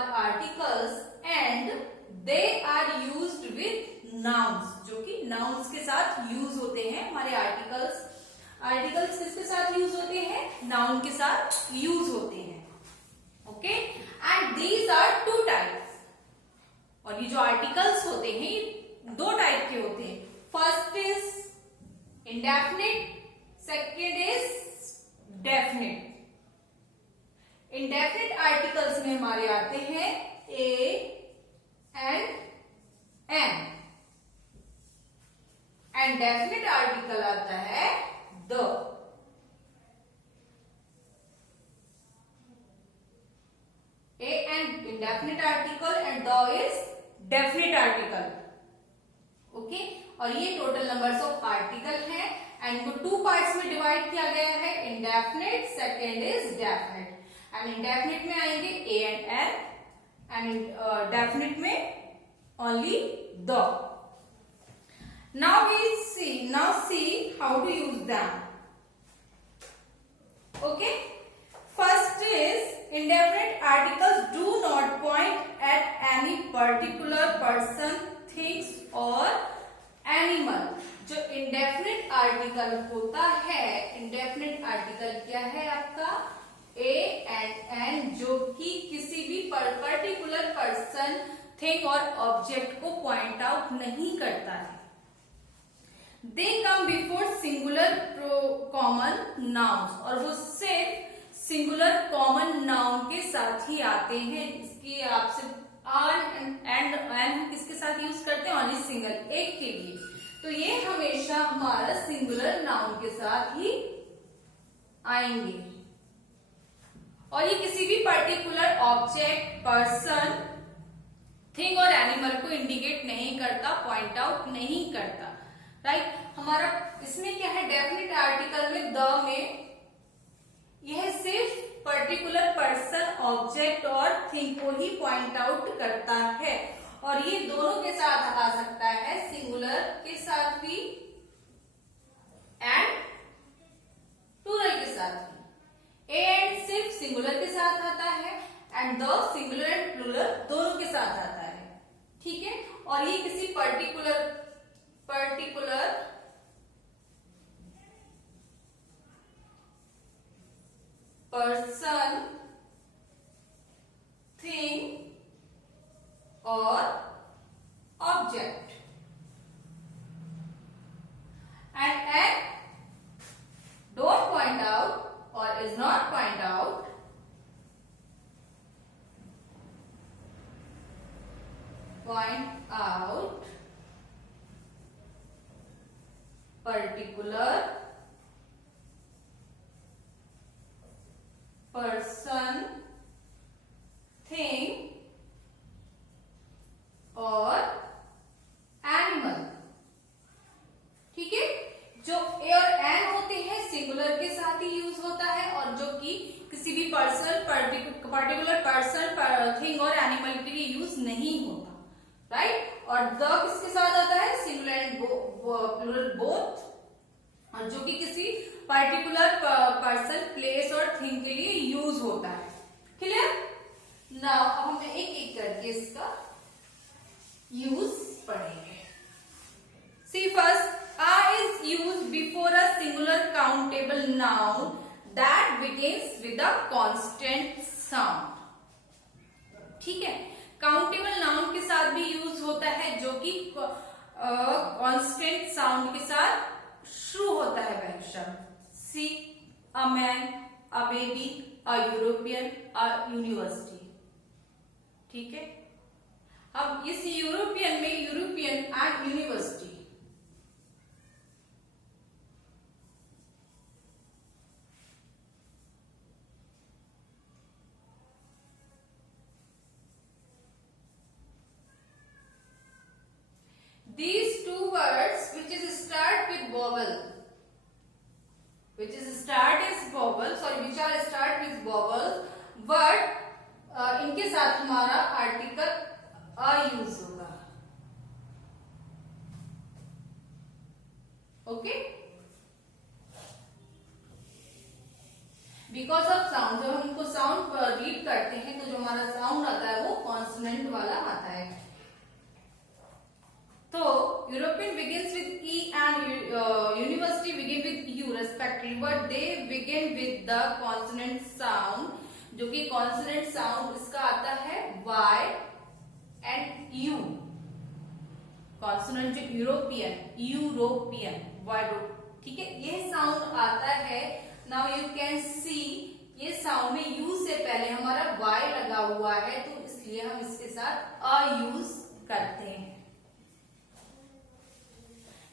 Are articles and they are used with nouns, जो कि nouns के साथ यूज होते हैं हमारे आर्टिकल्स। आर्टिकल्स किसके साथ यूज होते हैं? नाउन के साथ यूज होते हैं। Okay, and these are two types. और ये जो आर्टिकल्स होते हैं ये दो टाइप के होते हैं। First is indefinite, second is definite. Indefinite articles में हमारे आते हैं a and an, and definite article आता है the. A and indefinite article and the is definite article. Okay, और ये टोटल नंबर्स ऑफ आर्टिकल हैं एंड इनको टू पार्ट्स में डिवाइड किया गया है, indefinite, second is definite. And indefinite में आएंगे a and an, and definite में only the. Now see how to use them. Okay, first is indefinite articles do not point at any particular person, things or animal. जो indefinite article होता है, indefinite article क्या है आपका? A and N, जो कि किसी भी particular person, thing और object को point out नहीं करता है। They come before singular common nouns, और वो सिर्फ सिंगुलर कॉमन नाउन के साथ ही आते हैं। इसकी आपसे आर एंड एन किसके साथ यूज करते हैं? ओनली सिंगल, एक के लिए। तो ये हमेशा हमारा सिंगुलर नाउन के साथ ही आएंगे, और ये किसी भी पर्टिकुलर ऑब्जेक्ट, पर्सन, थिंग और एनिमल को इंडिकेट नहीं करता, पॉइंट आउट नहीं करता। राइट, हमारा इसमें क्या है? डेफिनिट आर्टिकल में द में यह सिर्फ पर्टिकुलर पर्सन, ऑब्जेक्ट और थिंग को ही पॉइंट आउट करता है, और ये दोनों के साथ आ सकता है, सिंगुलर के साथ भी एंड प्लूरल के साथ भी। ए एंड सिर्फ सिंगुलर के साथ आता है and the singular and plural दोनों के साथ आता है। ठीक है, और ये किसी पर्टिकुलर पर्सन, थिंग और object, and don't point out और is not point out particular person, thing और एनिमल। ठीक है, जो ए और एन होते हैं सिंगुलर के साथ ही यूज होता है, और जो कि किसी भी पर्सन, पर्टिकुलर पर्सन, थिंग और एनिमल के लिए यूज नहीं होता। राइट, और द किसके साथ आता है? सिंगुलर एंड प्लूरल बोथ, और जो कि किसी पर्टिकुलर पर्सन, प्लेस और थिंग के लिए यूज होता है। क्लियर? नाउ अब हम एक एक करके इसका यूज पढ़ेंगे। See first, a is use before a singular countable noun that begins with a consonant sound. ठीक है, काउंटेबल नाउन के साथ भी यूज होता है, जो कि कांस्टेंट साउंड के साथ शुरू होता है वह शब्द। See, a man, a baby, a European, a university. ठीक है, अब इस यूरोपियन में European and university, these two words which is start with vowel, which are start with vowels, but इनके साथ हमारा आर्टिकल अ यूज होगा। ओके, बिकॉज ऑफ साउंड, जब हम उनको साउंड रीड करते हैं तो जो हमारा साउंड आता है वो कॉन्सोनेंट वाला आता है। तो European begins with E and university begin with you respectively, but they begin with the consonant sound, जो कि कॉन्सोनेंट साउंड इसका आता है वाई एंड यू। कॉन्सोनेंट जो यूरोपियन वर्ड, ठीक है, ये साउंड आता है। नाउ यू कैन सी ये साउंड में यू से पहले हमारा वाई लगा हुआ है, तो इसलिए हम इसके साथ अ यूज करते हैं।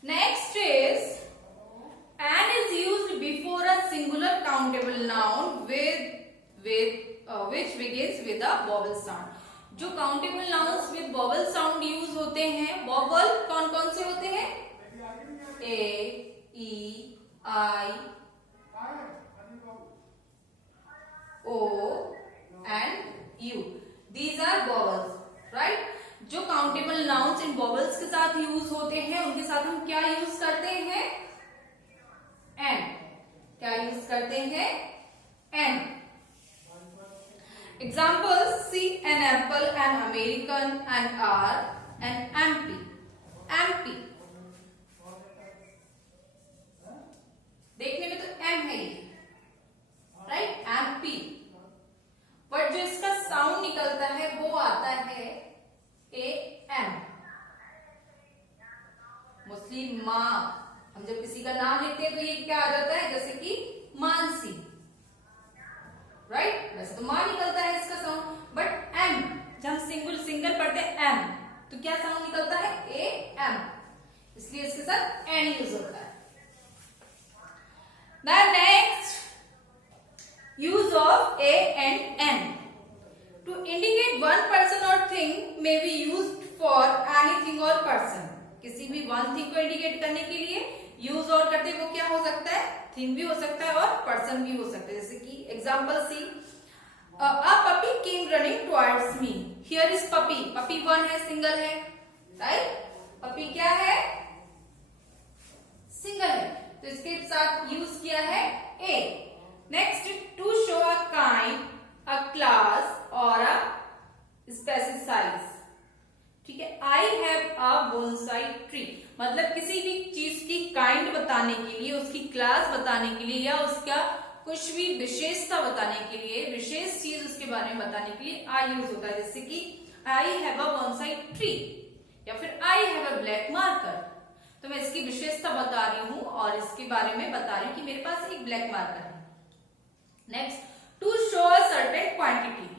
Next is an is used before a singular countable noun which begins with a vowel sound। जो countable nouns with vowel sound use होते हैं, वॉवल कौन कौन से होते हैं? A, E, I, O and U, these are vowels, right. जो countable nouns इन वॉवल्स के साथ यूज होते हैं, उनके साथ हम क्या यूज करते हैं? एन। क्या यूज करते हैं? N. Examples: see an apple, an American, an R, an MP. MP देखने में तो M है ये, राइट? MP, बट जो इसका साउंड निकलता है वो आता है AM। मुस्लिम माँ, हम जब किसी का नाम लिखते हैं तो ये क्या आ जाता है? जैसे कि मानसी, राइट? वैसे तो मां निकलता है इसका साउंड, बट एम, जब हम सिंगल पढ़ते हैं एम, तो क्या साउंड निकलता है? ए एम, इसलिए इसके साथ एन यूज होता है। Next use of a and an to indicate one person और thing may be used for anything और पर्सन। किसी भी वन थिंग को इंडिकेट करने के लिए यूज और करते, वो क्या हो सकता है? थिंग भी हो सकता है और पर्सन भी हो सकता है। जैसे कि example see, a puppy came running towards me. Here is puppy, puppy one है, सिंगल है, राइट? पपी क्या है? सिंगल है, तो इसके साथ यूज किया है a. Next, to show a kind, a class और अ स्पेसिफिक साइज, ठीक है। I have a bonsai tree, मतलब किसी भी चीज की काइंड बताने के लिए, उसकी क्लास बताने के लिए, या उसका कुछ भी विशेषता बताने के लिए, विशेष चीज उसके बारे में बताने के लिए आई यूज होता है। जैसे कि आई हैव अ बोनसाई ट्री, या फिर आई हैव अ ब्लैक मार्कर, तो मैं इसकी विशेषता बता रही हूं और इसके बारे में बता रही हूं कि मेरे पास एक ब्लैक मार्कर है। Next, to show a certain quantity,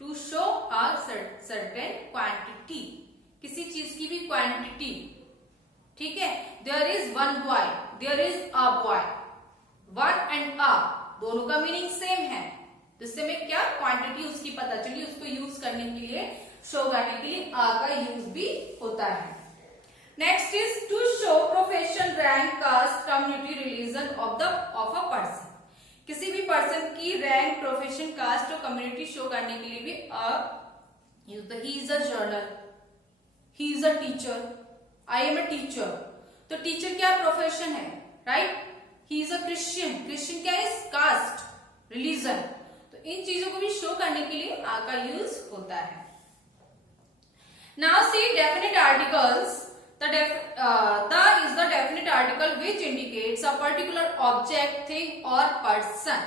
to show a certain quantity, किसी चीज की भी क्वांटिटी, ठीक है। There is one boy, there is a boy, one and a दोनों का मीनिंग सेम है, तो इससे में क्या क्वांटिटी उसकी पता चली। उसको यूज करने के लिए, शो करने के लिए अ का यूज भी होता है। Next is to show profession, rank, caste, community, religion of a person, किसी भी पर्सन की रैंक, प्रोफेशन, कास्ट और कम्युनिटी शो करने के लिए भी a use. He is a general, he is a teacher, I am a teacher, तो teacher क्या प्रोफेशन है, right? He is a Christian, Christian क्या है? कास्ट, रिलीजन, तो इन चीजों को भी शो करने के लिए आ का यूज होता है। Now see definite articles, the is the definite article which indicates a particular object, thing or person।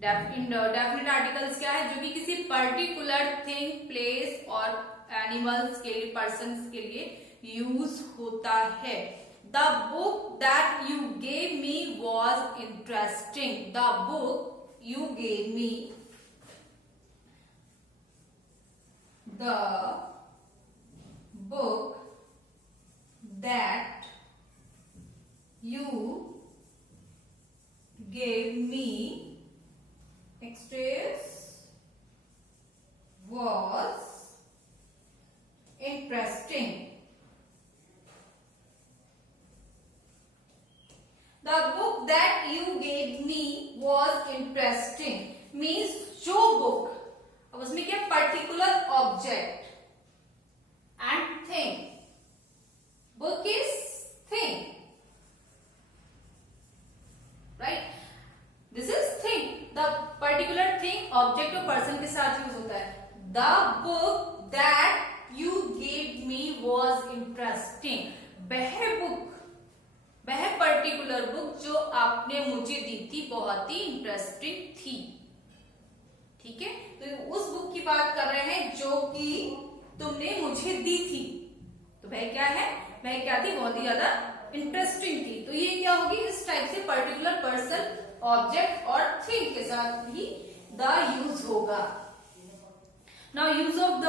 definite articles क्या है? जो कि किसी particular thing, place और animals के लिए, persons के लिए यूज होता है। The book that you gave me was interesting, the book you gave me, the book that you gave me, next is was interesting, the book that you gave me was interesting means जो book, अब उसमें क्या? particular object and thing, book is thing, right? This is thing, the particular thing, object और person के साथ use होता है। The book that you gave me was interesting. वह पर्टिकुलर बुक जो आपने मुझे दी थी बहुत ही इंटरेस्टिंग थी। ठीक है, तो उस बुक की बात कर रहे हैं जो कि तुमने मुझे दी थी। तो वह क्या है, वह क्या थी, बहुत ही ज्यादा इंटरेस्टिंग थी। तो ये क्या होगी, इस टाइप से पर्टिकुलर पर्सन, ऑब्जेक्ट और थिंग के साथ भी द यूज होगा। Now use of the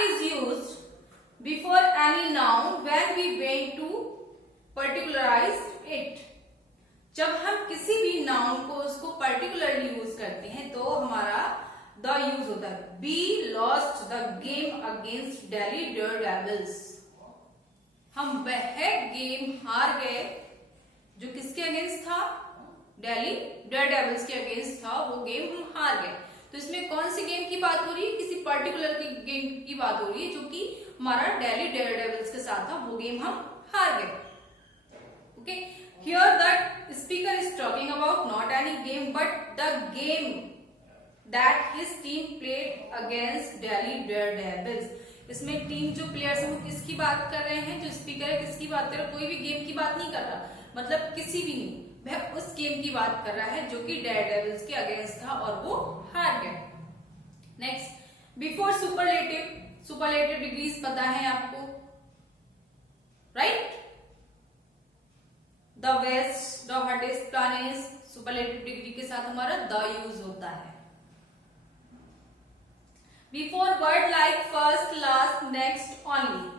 is used before any noun when we want to particularize it. जब हम किसी भी नाउन को उसको पर्टिकुलरली यूज करते हैं तो हमारा द यूज होता है। Be lost the game against Delhi Daredevils. हम वह गेम हार गए जो किसके अगेंस्ट था, दिल्ली डेयरडेविल्स के अगेंस्ट था, वो गेम हम हार गए। तो इसमें कौन सी गेम की बात हो रही है, किसी पर्टिकुलर की गेम की बात हो रही है जो कि हमारा दिल्ली डेयरडेविल्स के साथ था, वो गेम हम हार गए। Okay, here the speaker is talking about not any game but the game that his team played against Delhi Daredevils. इसमें टीम जो प्लेयर्स है वो किसकी बात कर रहे हैं, जो स्पीकर है किसकी बात कर रहा है, कोई भी गेम की बात नहीं कर रहा, मतलब किसी भी नहीं, वह उस गेम की बात कर रहा है जो कि डेयरडेविल्स के अगेंस्ट था और वो हार गए। Next, before superlative. Superlative degrees पता है आपको, right? The best, the hottest place, superlative degree के साथ हमारा द यूज होता है। Before word like first, last, next, only.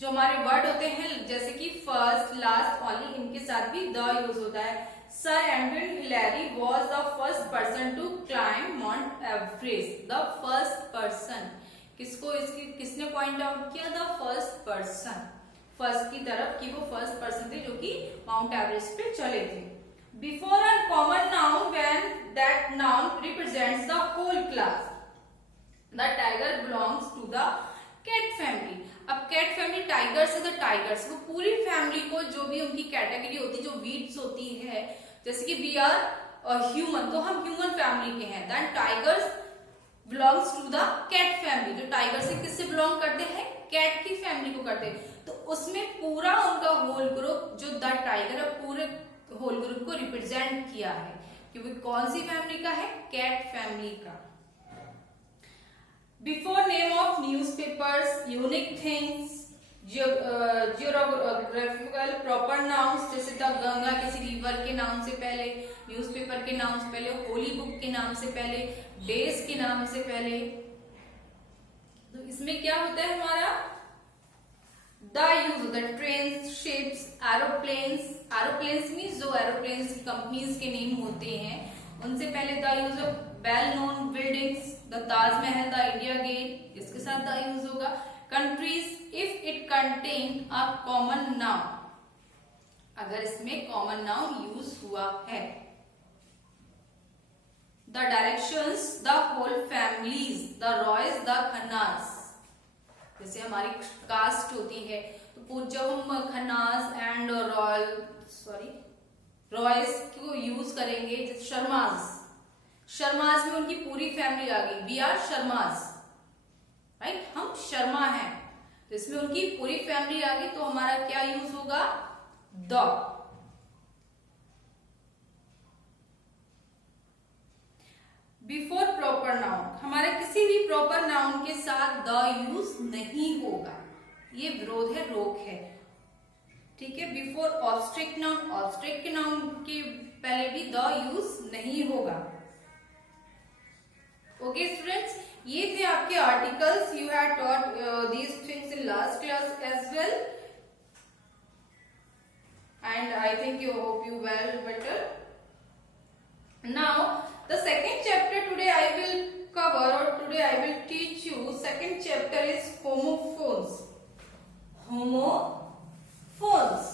जो हमारे वर्ड होते हैं जैसे कि फर्स्ट, लास्ट, ओनली, इनके साथ भी द यूज होता है। Sir Edwin Hillary was the first person to climb Mount Everest. The first person, किसको किसने पॉइंट आउट किया, द फर्स्ट पर्सन, फर्स्ट की तरफ कि वो फर्स्ट पर्सन थे जो कि माउंट एवरेस्ट पे चले थे। Before a common noun when that noun represents the whole class, the tiger belongs to the cat family. अब कैट फैमिली टाइगर्स है, द टाइगर्स वो पूरी फैमिली को, जो भी उनकी कैटेगरी होती है, जो वीड्स होती है, जैसे कि वी आर ह्यूमन, तो हम ह्यूमन फैमिली के हैं, then tigers belongs to the cat family. जो टाइगर से किससे बिलोंग करते हैं, कैट की फैमिली को करते हैं। तो उसमें पूरा उनका होल ग्रुप जो द टाइगर है पूरे होल ग्रुप को रिप्रेजेंट किया है कि वो कौन सी फैमिली का है, कैट फैमिली का। Before name of newspapers, unique things, geographical proper nouns, जैसे द गंगा किसी रिवर के नाम से पहले, न्यूज़पेपर के नाम से पहले, होली बुक के नाम से पहले, डेज के नाम से पहले। तो इसमें क्या होता है हमारा द यूज होता है। Train, ships, aeroplanes, aeroplanes means जो एरोप्लेन्स कंपनीज के नेम होते हैं उनसे पहले the use of well known buildings, the Taj Mahal, the India Gate, इसके साथ द यूज होगा। Countries, if it contain a common noun, अगर इसमें कॉमन नाउन यूज हुआ है। The directions, the whole families, the Roys, the Khannas, जैसे हमारी कास्ट होती है तो जब हम खन्नास एंड रॉयस को यूज करेंगे, जैसे शर्माज, शर्माज में उनकी पूरी फैमिली आ गई, वी आर शर्माज, राइट, हम शर्मा हैं, तो इसमें उनकी पूरी फैमिली आ गई, तो हमारा क्या यूज होगा, द। बिफोर प्रॉपर नाउन, हमारे किसी भी प्रॉपर नाउन के साथ द यूज नहीं होगा, ये विरोध है, रोक है, ठीक है। बिफोर ऑब्स्ट्रैक्ट नाउन, ऑब्स्ट्रैक्ट के नाउन के पहले भी द यूज नहीं होगा। ओके स्टूडेंट्स, ये थे आपके articles. You had taught these things in last class as well and I think you hope you well better. Now the second chapter today I will cover, or today I will teach you, second chapter is homophones. Homophones.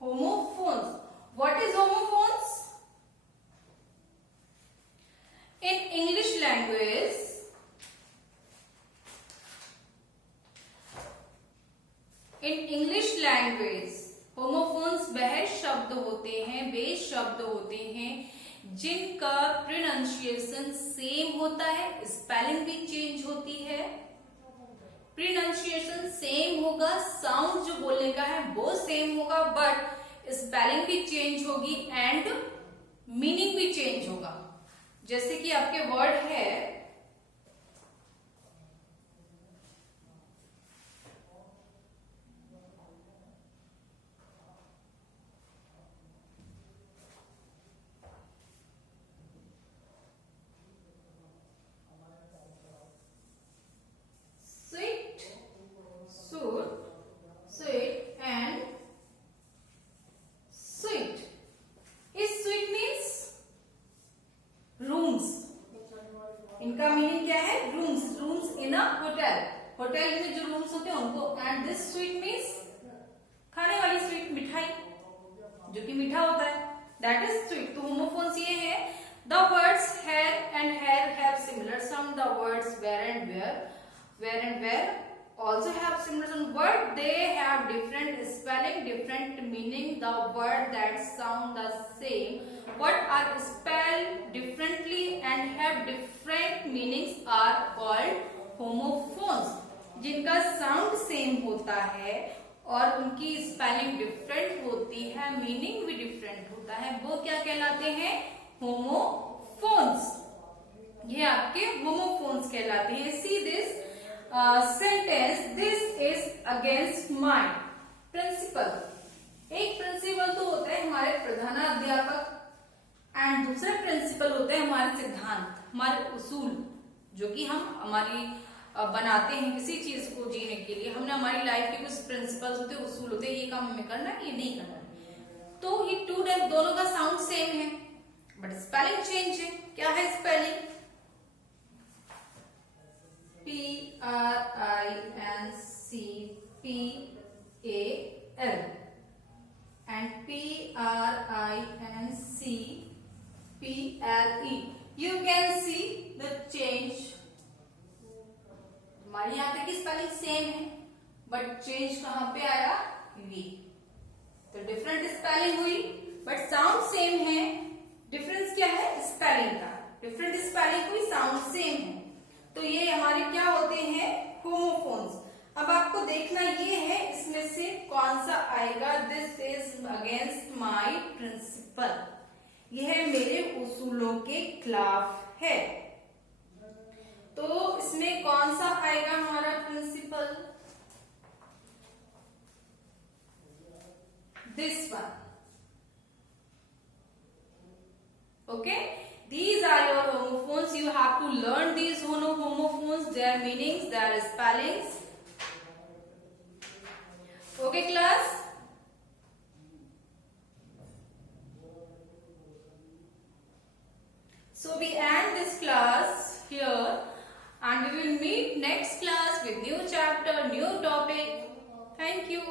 Homophones. What is homophones? In English language, in English language homophones वह शब्द होते हैं, वे शब्द होते हैं जिनका pronunciation same होता है, स्पेलिंग भी चेंज होती है। प्रोनाउंसिएशन सेम होगा, साउंड जो बोलने का है वो सेम होगा, बट स्पेलिंग भी चेंज होगी एंड मीनिंग भी चेंज होगा। जैसे कि आपके वर्ड है sweet, soot, sweet and sweet. इस sweet means rooms. इनका मीनिंग क्या है? रूम्स, रूम्स इन अ होटल, होटल में जो रूम्स होते हैं उनको। एंड दिस स्वीट मीन्स खाने वाली स्वीट, मिठाई जो कि मीठा होता है, दैट इज स्वीट। तो होमोफोन्स ये है, the words hair and hare have similar sound, the words where and wear also have similar sound, but they have different spelling, different meaning. The word that sound the same but are spelled differently and have different meanings are called homophones. जिनका sound same होता है और उनकी spelling different होती है, meaning भी different होता है, वो क्या कहलाते हैं? होमोफोन्स। ये आपके होमोफोन्स कहलाते हैं। See this sentence, this is against my principle. एक प्रिंसिपल तो होता है हमारे प्रधानाध्यापक एंड दूसरा प्रिंसिपल होते हैं हमारे सिद्धांत, हमारे उसूल, जो कि हम हमारी बनाते हैं किसी चीज को जीने के लिए। हमने हमारी लाइफ के कुछ प्रिंसिपल्स होते हैं, उसूल होते हैं, ये काम हमें करना है, ये नहीं करना। तो ये टू दोनों का साउंड सेम है बट स्पेलिंग चेंज है। क्या है spelling? PRINCPAL and PRINCPLE. You can see the change. हमारे यहाँ तक की स्पेलिंग सेम है बट चेंज कहाँ पे आया? वी। तो डिफरेंट स्पेलिंग हुई बट साउंड सेम है। डिफरेंस क्या है? स्पेलिंग का। डिफरेंट स्पेलिंग हुई, साउंड सेम है। तो ये हमारे क्या होते हैं? होमोफोन्स। अब आपको देखना ये है इसमें से कौन सा आएगा। This is against my principle, यह मेरे उसूलों के खिलाफ है। तो इसमें कौन सा आएगा हमारा principle? This one. Okay, these are your homophones. You have to learn these homophones, their meanings, their spellings. Okay class? So we end this class here and we will meet next class with new chapter, new topic. Thank you.